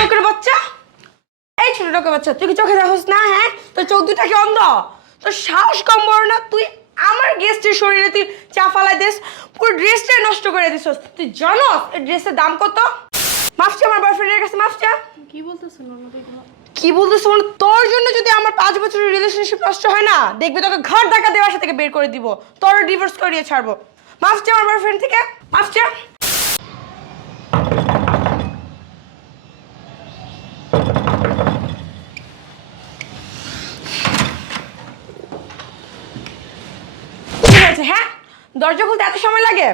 লোকের বাচ্চা? এই ছোট লোকের বাচ্চা তুই কি চোখে দেখোস না হ্যাঁ? তোর চোখ দুটা কি অন্ধ? তোর সাহস কম বড় না তুই আমার গেস্টের শরীরে তুই চা ফালাই দিস পুরো ড্রেসটাই নষ্ট করে দিস তুই জানোস এই ড্রেসের দাম কত? আমার বয়ফ্রেন্ডের কাছে কি কি বলতেছ মানে তোর জন্য যদি আমার পাঁচ বছরের রিলেশনশিপ নষ্ট হয় না দেখবি তোকে ঘর টাকা দেওয়া বাসা থেকে বের করে দিব তোর ডিভোর্স করিয়ে ছাড়বো। মাফ আমার বয়ফ্রেন্ড থেকে। মাফ হয়েছে হ্যাঁ দরজা খুলতে এত সময় লাগে?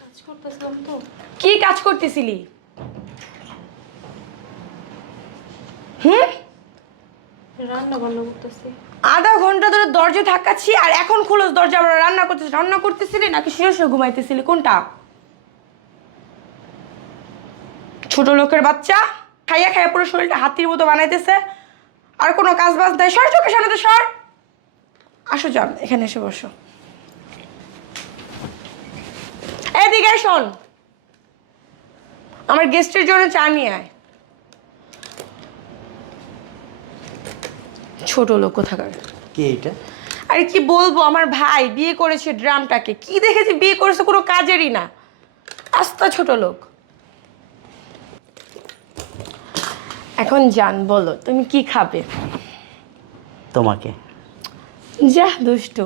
কাজ করতেছিলাম তো। কি কাজ করতেছিলি? হুম? রান্না বান্না করতেছি। আধা ঘণ্টা ধরে দরজা থাকাচ্ছি আর এখন খুলস দরজা আমরা রান্না করতেছি। রান্না করতেছিলি নাকি শুয়ে শুয়ে ঘুমাইতেছিলি? কোনটা? ছোট লোকের বাচ্চা খাইয়া খাইয়া পুরো শরীরটা হাতির মতো বানাইতেছে। আর কোনো কাজ বাজ নাই। সর চোখে সামনে তো সর। আসো যান এখানে এসে বসো। এদিকে শোন। আমার গেস্টের জন্য চা নিয়ে আয়। ছোট লোক কোথাকার? কে এটা? আরে কি বলব আমার ভাই বিয়ে করেছে ড্রামটাকে। কি দেখেছে? বিয়ে করেছে কোনো কাজেরই না। আস্তা ছোট লোক। এখন জান বলো তুমি কি খাবে? তোমাকে। যা দুষ্টু।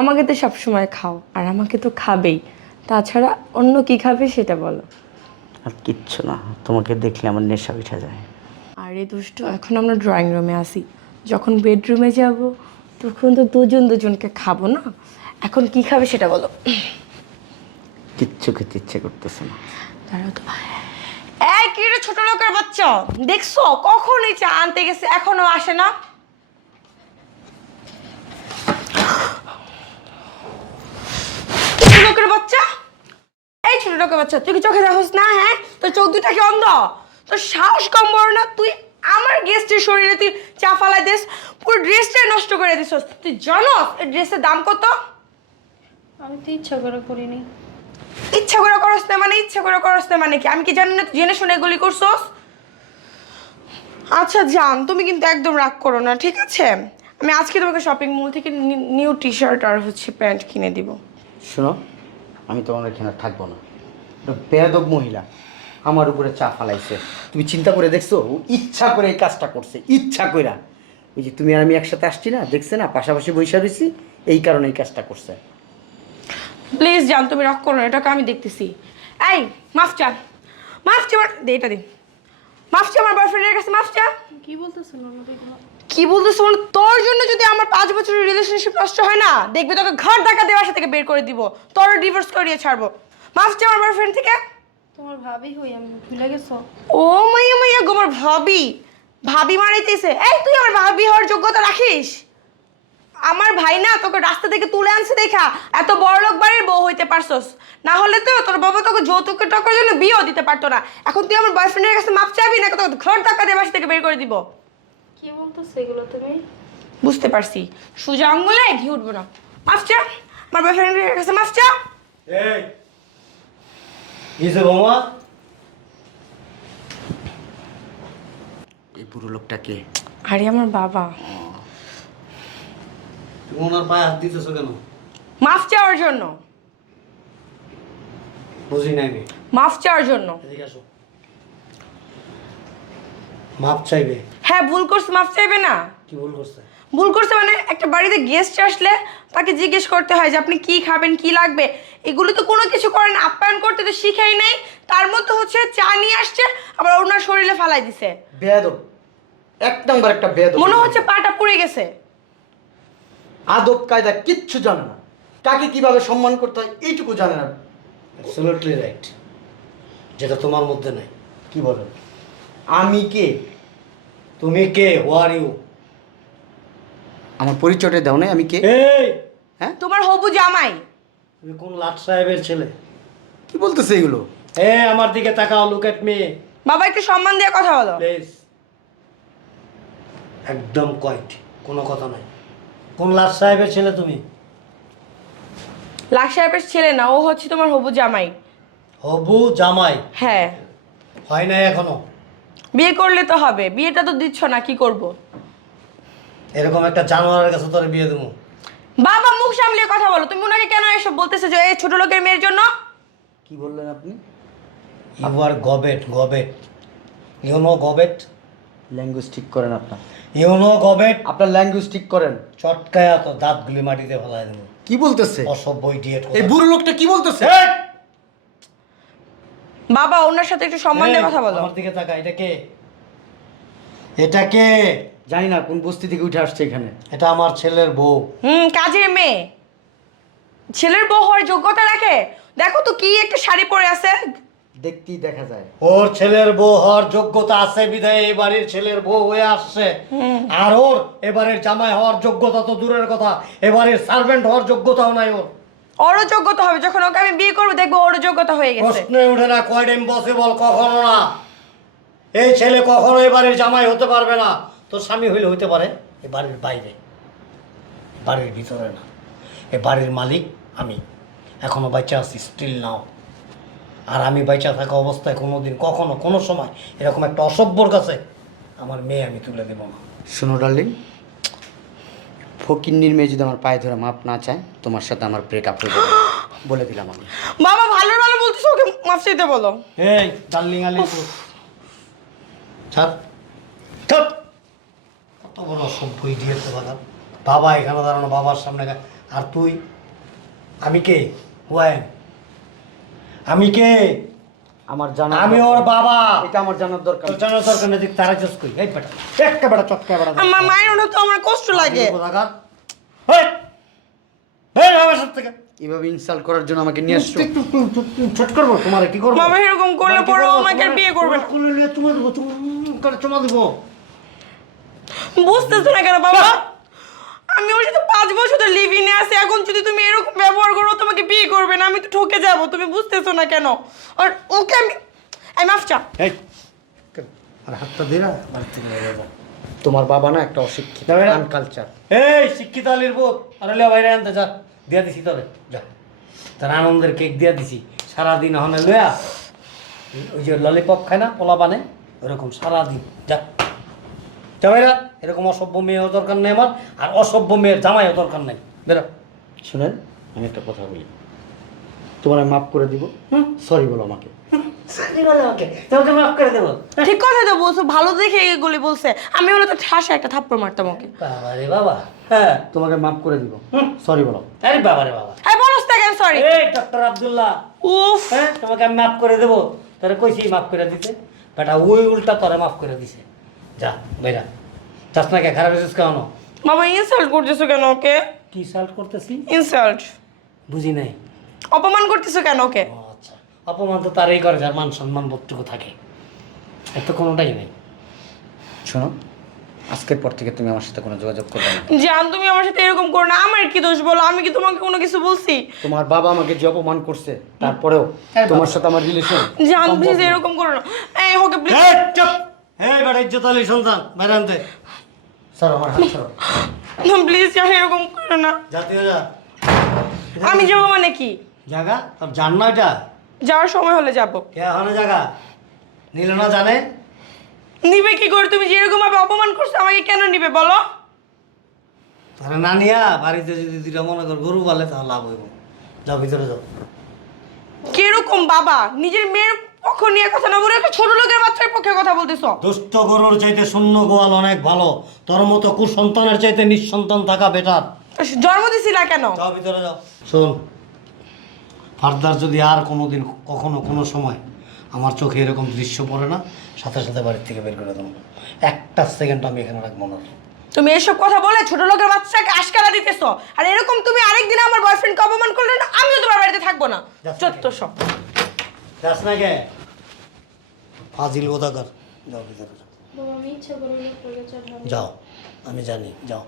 আমাকে তো সবসময় খাও আর আমাকে তো খাবেই। তাছাড়া অন্য কি খাবে সেটা বলো। আর কিচ্ছু না তোমাকে দেখলে আমার নেশা উঠে যায়। আরে দুষ্টু এখন আমরা ড্রয়িং রুমে আসি। যখন বেডরুমে যাব তখন তো দুজন দুজনকে খাব না। এখন কি খাবে সেটা বলো। কিচ্ছু খেতে ইচ্ছে করতেছে না। দাঁড়াও তো। এই কি রে ছোট লোকের বাচ্চা দেখছ? কখন এই চা আনতে গেছে? এখনও আসে না ছোট লোকের বাচ্চা এই ছোট লোকের বাচ্চা তুই কি চোখে দেখোস না হ্যাঁ? তোর চোখ দুটা কি অন্ধ? তোর সাহস কম বড় না তুই আমার গেস্টের শরীরে তুই চা ফালাই দিস পুরো ড্রেসটাই নষ্ট করে দিস তুই জানো এই ড্রেসের দাম কত? আমি তো ইচ্ছা করে করিনি। ইচ্ছা করে করস না মানে ইচ্ছা করে করস না মানে কি? আমি কি জানি না তুই জেনে শুনে এগুলি করছস? আচ্ছা জান তুমি কিন্তু একদম রাগ করো না ঠিক আছে? আমি আজকে তোমাকে শপিং মল থেকে নিউ টি শার্ট আর হচ্ছে প্যান্ট কিনে দিব। শোনো আমি তোমার এখানে থাকব না। বেয়াদব মহিলা আমার উপরে চা ফালাইছে। তুমি চিন্তা করে দেখছ? ও ইচ্ছা করে এই কাজটা করছে ইচ্ছা কইরা। ওই যে তুমি আর আমি একসাথে আসছি না দেখছে না? পাশাপাশি বৈশা রয়েছি এই কারণে এই কাজটা করছে। প্লিজ জান তুমি রাগ করো না এটাকে আমি দেখতেছি। এই মাফ চা মাফ চা দে এটা দিন মাফ চা আমার বয়ফ্রেন্ডের কাছে মাফ চা। কি অন্যদিকে কি বলতেছ মানে তোর জন্য যদি আমার পাঁচ বছরের রিলেশনশিপ নষ্ট হয় না দেখবে তোকে ঘর টাকা দেওয়ার সাথে থেকে বের করে দিব। তোর ডিভোর্স করিয়ে ছাড়বো। মাফ আমার বয়ফ্রেন্ড থেকে। তোমার ভাবি হই আমি ভুলে গেছো। ও মাইয়া মাইয়া গোমর ভাবি। ভাবি মারাইতেছে। এই তুই আমার ভাবি হওয়ার যোগ্যতা রাখিস? আমার ভাই না তোকে রাস্তা থেকে তুলে আনছে দেখা। এত বড় লোক বাড়ির বউ হইতে পারছস। না হলে তো তোর বাবা তোকে যৌতুকের টাকার জন্য বিয়েও দিতে পারতো না। এখন তুই আমার বয়ফ্রেন্ডের কাছে মাপ চাবি না তোকে ঘর টাকা দিয়ে বাসা থেকে বের করে দিব। কি বলতেছো এগুলো তুমি? বুঝতে পারছি। সুজা আঙ্গুলে ঘি উঠবো না। মাফ চা আমার বয়ফ্রেন্ডের কাছে মাফ চা। এই কিসে বৌমা? এই বুড়ো লোকটাকে আরে আমার বাবা। তুমি ওনার পায়ে হাত দিতেছো কেন? মাফ চাওয়ার জন্য। বুঝি নাই আমি। মাফ চাওয়ার জন্য। এদিকে আসো। মাপ চাইবে। হ্যাঁ ভুল করছে মাফ চাইবে না। কি ভুল করছে? ভুল করছে মানে একটা বাড়িতে গেস্ট আসলে তাকে জিজ্ঞেস করতে হয় যে আপনি কি খাবেন কি লাগবে? এগুলো তো কোনো কিছু করেন আপ্যায়ন করতে তো শিখাই নাই। তার মধ্যে হচ্ছে চা নিয়ে আসছে আবার ওনার শরীরে ফালাই দিছে। বেয়াদব। এক নাম্বার একটা বেয়াদব। মনে হচ্ছে পাটা পুড়ে গেছে। আদব কায়দা কিচ্ছু জানে না। কাকে কীভাবে সম্মান করতে হয় এইটুকু জানে না। অ্যাবসলিউটলি রাইট যেটা তোমার মধ্যে নাই। কি বলেন আমি কে? তুমি কে? ওয়ার ইউ আমার পরিচয়টা দাও নাই আমি কে? এই! হ্যাঁ? তোমার হবু জামাই। তুমি কোন লাট সাহেবের ছেলে? কি বলতেছে এগুলো? এ আমার দিকে তাকাও লুক এট মি বাবা একটু সম্মান দিয়ে কথা বলো। প্লিজ একদম কয়েট কোনো কথা নাই। কোন লাট সাহেবের ছেলে তুমি? লাখ সাহেবের ছেলে না ও হচ্ছে তোমার হবু জামাই। হবু জামাই? হ্যাঁ। হয় নাই এখনও? বিয়ে করলে তো হবে বিয়েটা তো দিচ্ছ না কি করব? এরকম একটা জানোয়ারের কাছে তোর বিয়ে দেবো। বাবা মুখ সামলিয়ে কথা বলো। তুমি ওনাকে কেন এসব বলতেছো যে এই ছোট লোকের মেয়ের জন্য? কি বললেন আপনি? ইউ আর গবেট গবেট ইউ নো গবেট ল্যাঙ্গুয়েজ ঠিক করেন আপনার। ইউ নো গবেট আপনার ল্যাঙ্গুয়েজ ঠিক করেন। চটকায়া তো দাঁতগুলি মাটিতে ফেলাই দেবো। কি বলতেছে? অসভ্য ইডিয়েট এই বুড়ো লোকটা কি বলতেছে? বাবা ওনার সাথে একটু সম্মান দিয়ে কথা বলো। আমার দিকে তাকা এটা কে? এটা কে? জানি না কোন বস্তি থেকে উঠে আসছে এখানে। এটা আমার ছেলের বউ। হুম কাজের মেয়ে। ছেলের বউ হওয়ার যোগ্যতা রাখে? দেখো তো কি একটা শাড়ি পরে আছে। দেখতেই দেখা যায়। ওর ছেলের বউ হওয়ার যোগ্যতা আছে বিধায় এই বাড়ির ছেলের বউ হয়ে আসছে। আর ওর এবারের জামাই হওয়ার যোগ্যতা তো দূরের কথা। এবারের সার্ভেন্ট হওয়ার যোগ্যতাও নাই ওর। ওরও যোগ্যতা হবে যখন ওকে আমি বিয়ে করব দেখব ওরও যোগ্যতা হয়ে গেছে। প্রশ্নে ওঠে না কোয়াইট ইম্পসিবল কখনো না। এই ছেলে কখনো এবারের জামাই হতে পারবে না। তোর স্বামী হইলে হইতে পারে এ বাড়ির বাইরে। বাড়ির ভিতরে না। এ বাড়ির মালিক আমি। এখনও বাচ্চা আছি স্টিল নাও আর আমি বাইচা থাকা অবস্থায় কোনো দিন কখনো কোনো সময় এরকম একটা অসভ্যর কাছে আমার মেয়ে আমি তুলে দেবো না। শুনো ডার্লিং ফকিন্নির মেয়ে যদি আমার পায়ে ধরে মাপ না চায় তোমার সাথে আমার ব্রেকআপ হয়ে যাবে বলে দিলাম আমি। বাবা ভালো ভালো বলতেছো ওকে মাপ চাইতে বলো। এই ডার্লিং আলি ছাড়। ছাড় কত বড় অসভ্য ইডিয়েট বাবা বাবা এখানে দাঁড়ানো বাবার সামনে আর তুই আমি কে ওয়াই আমি কে আমার জানা আমি ওর বাবা এটা আমার জানার দরকার তোর জানার দরকার নেই তুই তারা চাষ করি এই বেটা একটা বেটা চটকা বেটা আমার মায়ের ওটা তো আমার কষ্ট লাগে কোথাকার? হেই! হেই, আমার সাথে থেকে। এভাবে ইনসাল্ট করার জন্য আমাকে নিয়ে আসছো একটু- একটু- ছোট করব তোমার কি করব বাবা এরকম করলে তোমার পরে আমাকে বিয়ে করবে না। তোমার কোলে নিয়ে চুমা দেবো চুমা করে চুমা দেবো বুঝতেছো না কেন বাবা? আমি ওর সাথে পাঁচ বছর ধরে লিভ ইনে আছি এখন যদি তুমি এরকম ব্যবহার করো তোমাকে বিয়ে করবে না আমি তো ঠকে যাব তুমি বুঝতেছো না কেন? আর ওকে আমি আমি মাফ চা। এই আর হাতটা দিয়ে না বাড়ি থেকে বেরিয়ে যাব। তোমার বাবা না একটা অশিক্ষিত যাবে না? কালচার এই শিক্ষিত আলির বোধ আরে লিয়া বাইরে আনতে যা। দিয়া দিছি তবে যা। তার আনন্দের কেক দিয়া দিছি। সারাদিন হনে লয়া ওই যে ললিপপ খায় না পোলা বানে ওরকম সারাদিন যা। যা বাইরা এরকম অসভ্য মেয়েও দরকার নেই আমার আর অসভ্য মেয়ের জামাইও দরকার নেই। বেরো শুনেন আমি একটা কথা বলি। তোমার আমি মাফ করে দিব। সরি বলো আমাকে। আমাকে তোমাকে মাফ করে দেবো। ঠিক কথা তো বলছো ভালো দেখে এগুলি বলছে। আমি হলে তো ঠাসা একটা থাপ্পড় মারতাম ওকে। বাবা রে বাবা হ্যাঁ। তোমাকে মাফ করে দিব। সরি বলো। আরে বাবা রে বাবা। হ্যাঁ বলস না কেন সরি এই ডক্টর আব্দুল্লাহ। উফ। হ্যাঁ তোমাকে আমি মাফ করে দেবো। তোরা কইছি মাফ করে দিতে। বেটা ওই উল্টা তোরা মাফ করে দিছে। যা বেরা যাস না কে খারাপ বাবা ইনসাল্ট করতেছো কেন ওকে? কি সাল্ট করতেছি? ইনসাল্ট বুঝি নাই। অপমান করতেছো কেন ওকে? ও আচ্ছা অপমান তো তারই করে যার মান সম্মান বোধটুকু থাকে। এত কোনোটাই নেই। শোনো আজকের পর থেকে তুমি আমার সাথে কোনো যোগাযোগ করবে না। জান তুমি আমার সাথে এরকম করো না। আমার কি দোষ বলো? আমি কি তোমাকে কোনো কিছু বলছি? তোমার বাবা আমাকে যে অপমান করছে তারপরেও তোমার সাথে আমার রিলেশন জান প্লিজ এরকম করো না। এই ওকে প্লিজ চুপ! এই বেটা ইজ্জত আলী সন্তান বাইরে আনতে। স্যার আমার হাত ছাড়ো। প্লিজ এরকম করো না। জাতীয় যা। আমি যাব মানে কি? জায়গা তোর জান না এটা? যাওয়ার সময় হলে যাব। কে জায়গা নীল না জানে? নিবে কি করে? তুমি যেরকম ভাবে অপমান করছ আমাকে কেন নিবে বলো? তাহলে না নিয়া বাড়িতে যদি দুটা মনে কর গরু পালে তাহলে লাভ হইব। যাও ভিতরে যাও। কীরকম বাবা? নিজের মেয়ের পক্ষ নিয়ে কথা না বলে একটা ছোট লোকের বাচ্চার পক্ষে কথা বলতেছো? দুষ্ট গরুর চাইতে শূন্য গোয়াল অনেক ভালো। তোর মতো কুসন্তানের চাইতে নিঃসন্তান থাকা বেটার জন্ম দিছিলা কেন? যাও ভিতরে যাও। শোন ফার্দার যদি আর কোনো দিন কখনো কোনো সময় আমার চোখে এরকম দৃশ্য পড়ে না সাথে সাথে বাড়ির থেকে বের করে দেবো। একটা সেকেন্ড আমি এখানে রাখব না। তুমি এসব কথা বলে ছোট লোকের বাচ্চাকে আশকারা দিতেছো? আর এরকম তুমি আরেকদিন আমার বয়ফ্রেন্ডকে অপমান করলে না আমিও তোমার বাড়িতে থাকব না। না সব যাস না কে? ফাজিল কোথাকার যাও ভিতরে যাও বাবা আমি ইচ্ছা করে লোক করে চড়াবো যাও আমি জানি যাও।